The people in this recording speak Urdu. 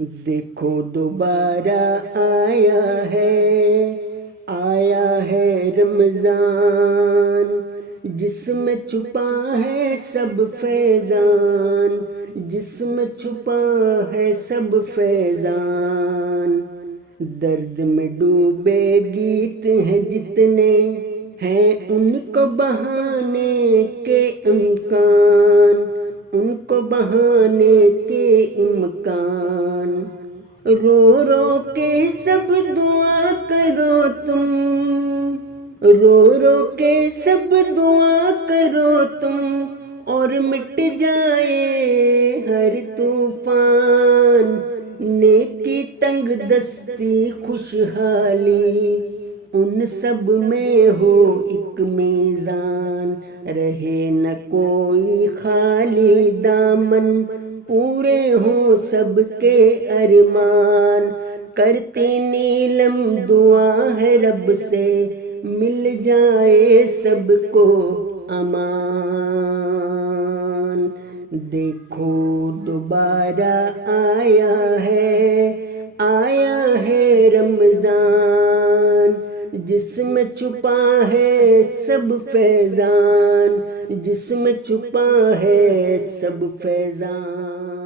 دیکھو دوبارہ آیا ہے رمضان، جس میں چھپا ہے سب فیضان، جس میں چھپا ہے سب فیضان۔ درد میں ڈوبے گیت ہیں جتنے ہیں ان کو بہانے کے امکان، ان کو بہانے کے امکان۔ رو رو کے سب دعا کرو تم، رو رو کے سب دعا کرو تم، اور مٹ جائے ہر طوفان۔ نیکی تنگ دستی خوشحالی ان سب میں ہو ایک میزان، رہے نہ کوئی خالی دامن، پورے ہوں سب کے ارمان۔ کرتی نیلم دعا ہے رب سے، مل جائے سب کو امان۔ دیکھو دوبارہ آیا ہے رمضان، جس میں چھپا ہے سب فیضان، جس میں چھپا ہے سب فیضان۔